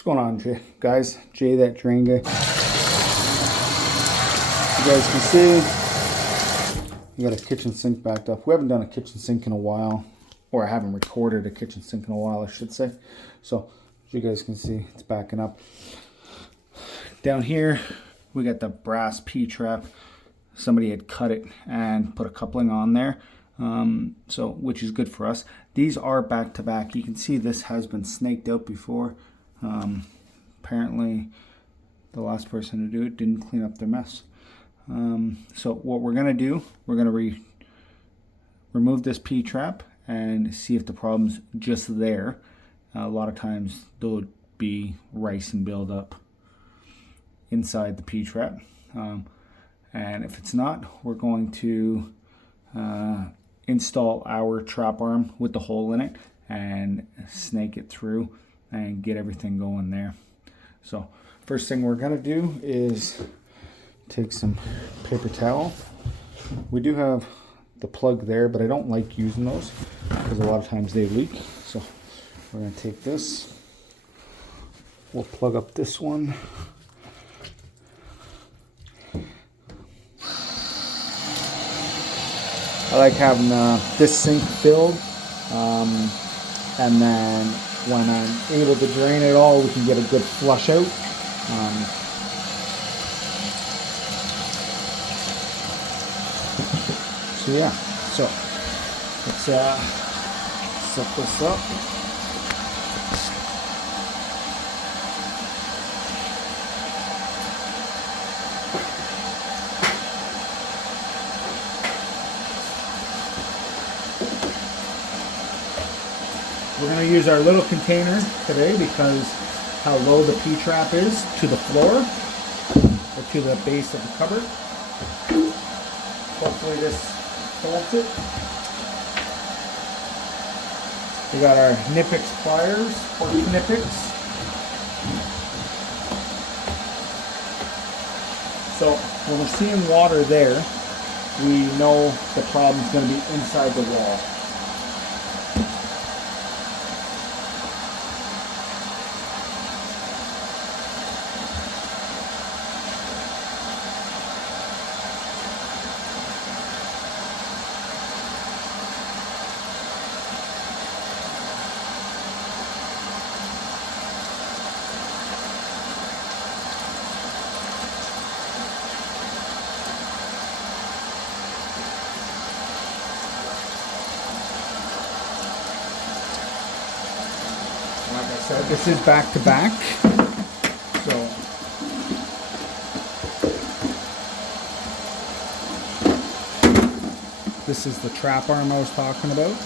What's going on, Jay? Guys? Jay, that drain guy. You guys can see, we got a kitchen sink backed up. We haven't done a kitchen sink in a while, or I haven't recorded a kitchen sink in a while, I should say. So, as you guys can see, it's backing up. Down here, we got the brass P-trap. Somebody had cut it and put a coupling on there, which is good for us. These are back to back. You can see this has been snaked out before. Apparently the last person to do it didn't clean up their mess. So what we're gonna do, we're gonna remove this P-trap and see if the problem's just there. A lot of times there would be rice and buildup inside the P-trap. And if it's not, we're going to install our trap arm with the hole in it and snake it through and get everything going there. So first thing we're gonna do is take some paper towel. We do have the plug there, but I don't like using those because a lot of times they leak. So we're gonna take this, we'll plug up this one. I like having this sink filled, and then when I'm able to drain it all, we can get a good flush out. So yeah, so let's set this up. We're going to use our little container today because how low the P-trap is to the floor, or to the base of the cupboard. Hopefully this holds it. We got our Knipex pliers, or Knipex. So when we're seeing water there, we know the problem's going to be inside the wall. Like I said, this is back to back, so this is the trap arm I was talking about.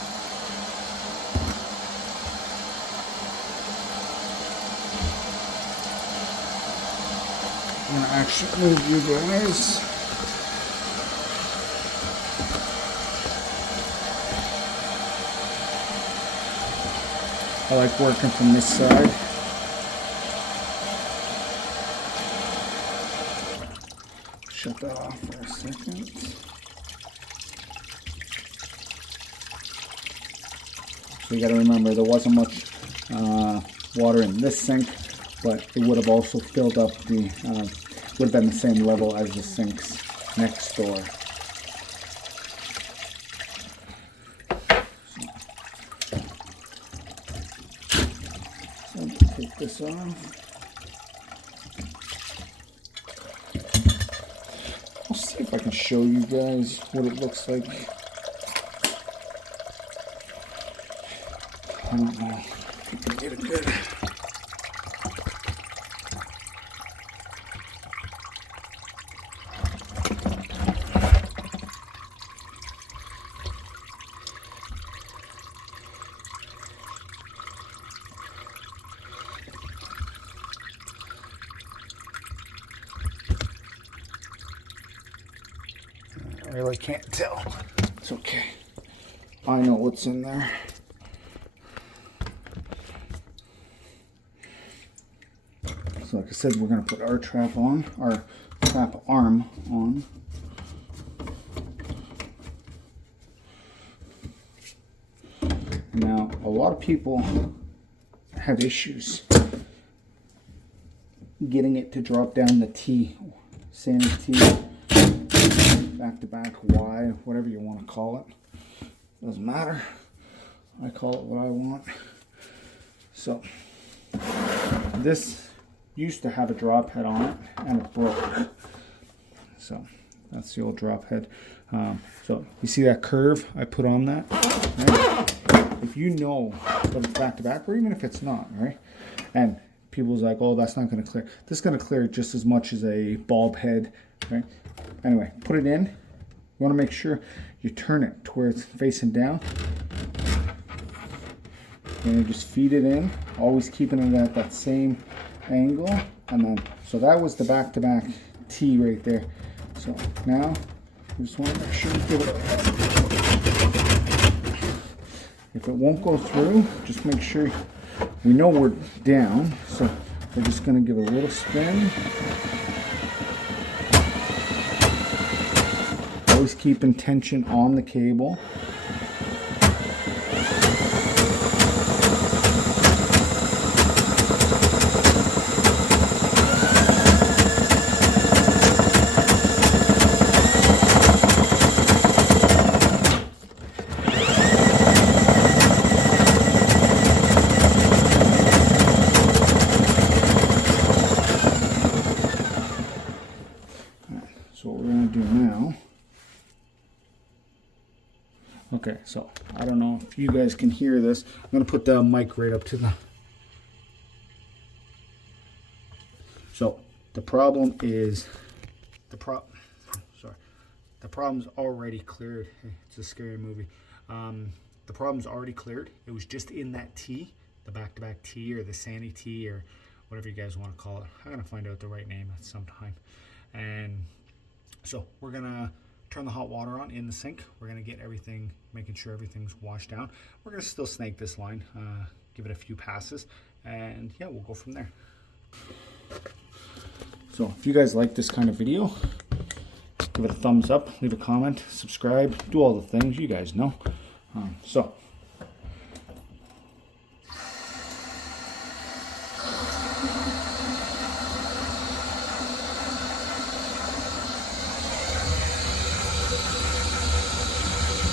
I'm gonna actually move you guys. I like working from this side. Shut that off for a second. So you got to remember there wasn't much water in this sink, but it would have also filled up the, would have been the same level as the sinks next door. Take this off. I'll see if I can show you guys what it looks like. I don't know if you can get it good. I really can't tell. It's okay. I know what's in there. So like I said, we're going to put our trap on, our trap arm on. Now, a lot of people have issues getting it to drop down the T, sanded T, back to back Y, whatever you want to call it. Doesn't matter. I call it what I want. So this used to have a drop head on it and it broke. So that's the old drop head. So you see that curve I put on that? Right? If you know that it's back to back, or even if it's not, right? And people's like, oh, that's not going to clear. This is going to clear just as much as a bulb head, right? Anyway, put it in. You want to make sure you turn it to where it's facing down. And you just feed it in, always keeping it at that same angle. And then, so that was the back-to-back T right there. So now, you just want to make sure you give it. If it won't go through, just make sure we know we're down. So we're just going to give a little spin. Always keeping tension on the cable. Okay, so I don't know if you guys can hear this. I'm going to put the mic right up to the... So the problem is... The problem's already cleared. It's a scary movie. The problem's already cleared. It was just in that T, the back-to-back T or the Sandy T or whatever you guys want to call it. I'm going to find out the right name at some time. And so we're going to turn the hot water on in the sink. We're going to get everything, making sure everything's washed down. We're going to still snake this line, give it a few passes, and yeah, we'll go from there. So if you guys like this kind of video, give it a thumbs up, leave a comment, subscribe, do all the things you guys know.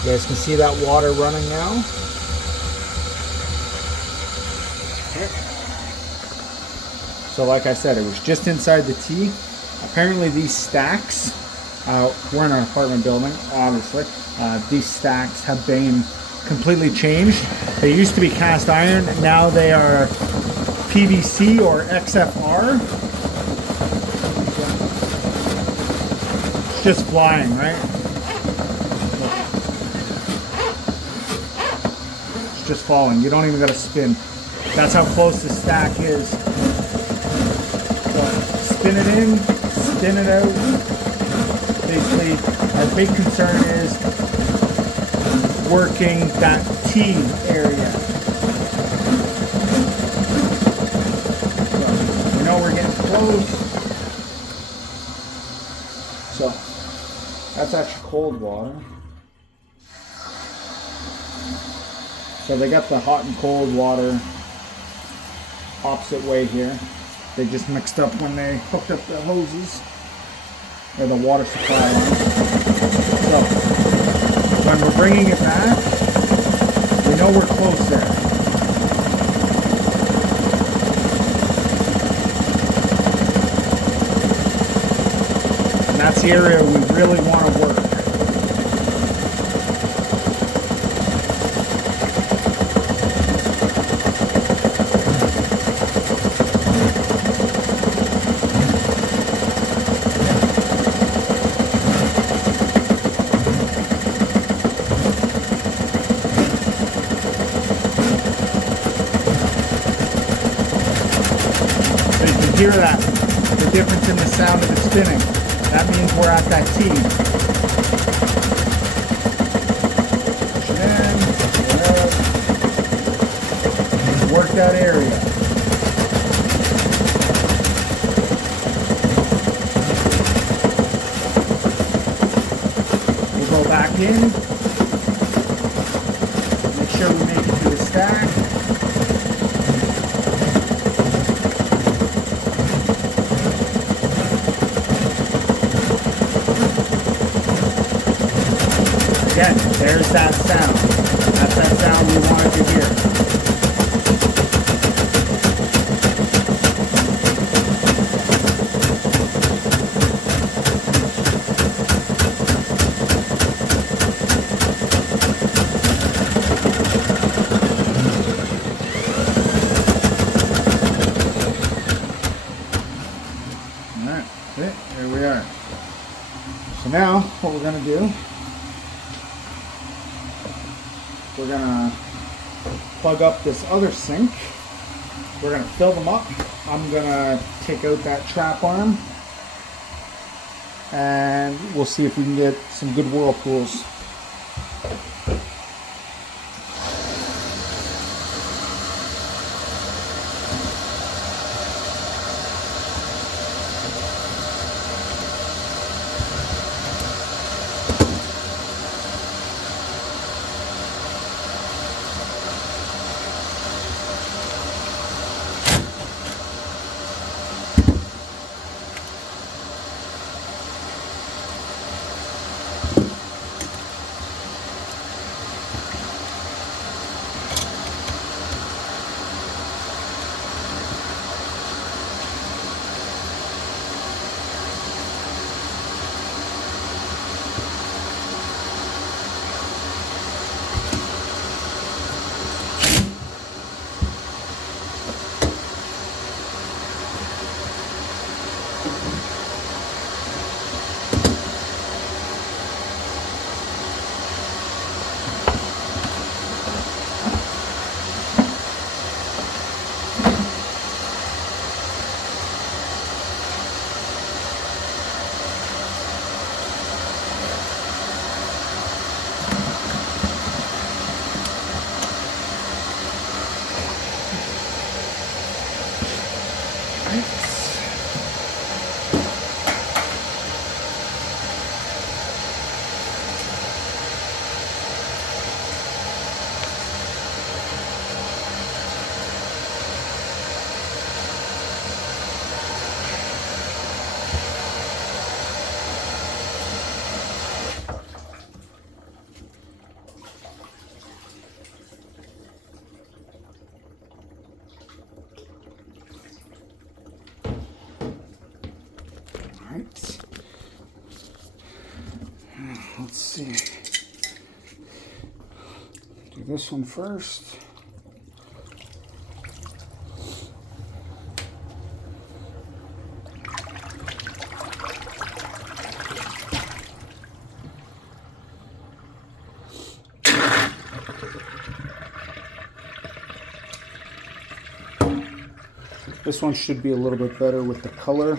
You guys can see that water running now. Okay. So like I said, it was just inside the T. Apparently these stacks, we're in an apartment building, obviously. These stacks have been completely changed. They used to be cast iron, now they are PVC or XFR. It's just flying, right? Just falling. You don't even got to spin. That's how close the stack is. So spin it in, spin it out. Basically, our big concern is working that T area. So we know we're getting close. So that's actually cold water. So they got the hot and cold water opposite way here. They just mixed up when they hooked up the hoses or the water supply line. So when we're bringing it back, we know we're close there. And that's the area we really want to work. Hear that, the difference in the sound of it spinning. That means we're at that T. And work that area. We'll go back in. Make sure we make it to the stack. again, there's that sound. That's that sound we wanted to hear. Alright, here we are. So now, what we're going to do, we're going to plug up this other sink. We're going to fill them up. I'm going to take out that trap arm, and we'll see if we can get some good whirlpools. Alright. Let's see. Do this one first. This one should be a little bit better with the color.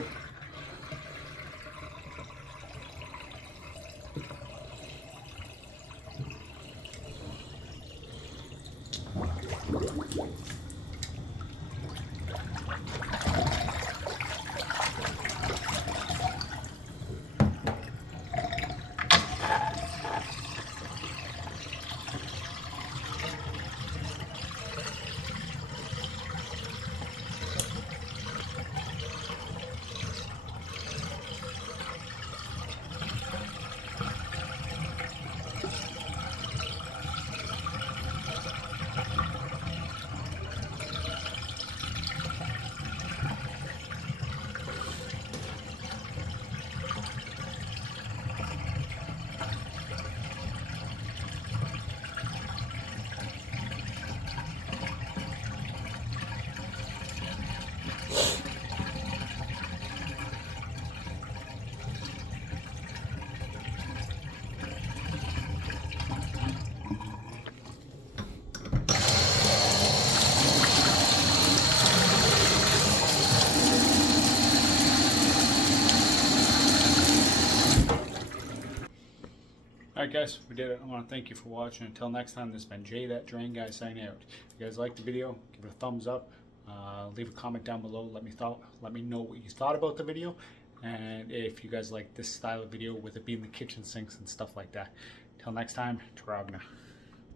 Alright guys, we did it. I want to thank you for watching. Until next time, this has been Jay That Drain Guy signing out. If you guys liked the video, give it a thumbs up. Leave a comment down below. Let me know what you thought about the video. And if you guys like this style of video with it being the kitchen sinks and stuff like that. Till next time, Taragna.